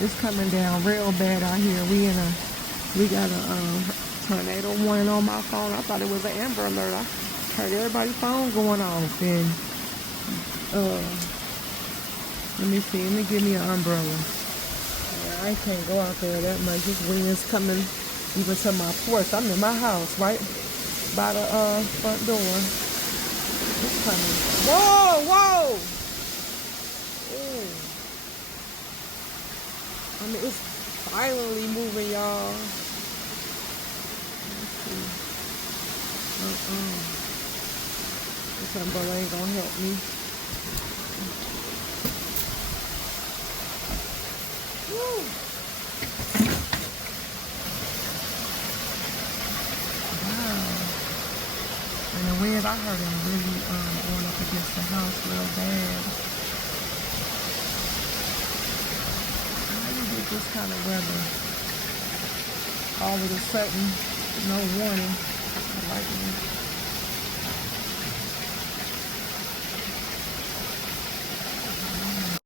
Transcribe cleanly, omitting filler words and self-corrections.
It's coming down real bad out here. We got a tornado warning on my phone. I thought it was an Amber Alert. I heard everybody's phone going off. And let me see. Let me give me an umbrella. Yeah, I can't go out there that much. This wind's coming even to my porch. I'm in my house, right by the front door. It's coming. Whoa, whoa! Ooh. I mean, it's violently moving, y'all. Let's see. This umbrella ain't gonna help me. Woo. Wow. And the wind, I heard it really going up against the house real bad. How you get this kind of weather all of a sudden, no warning?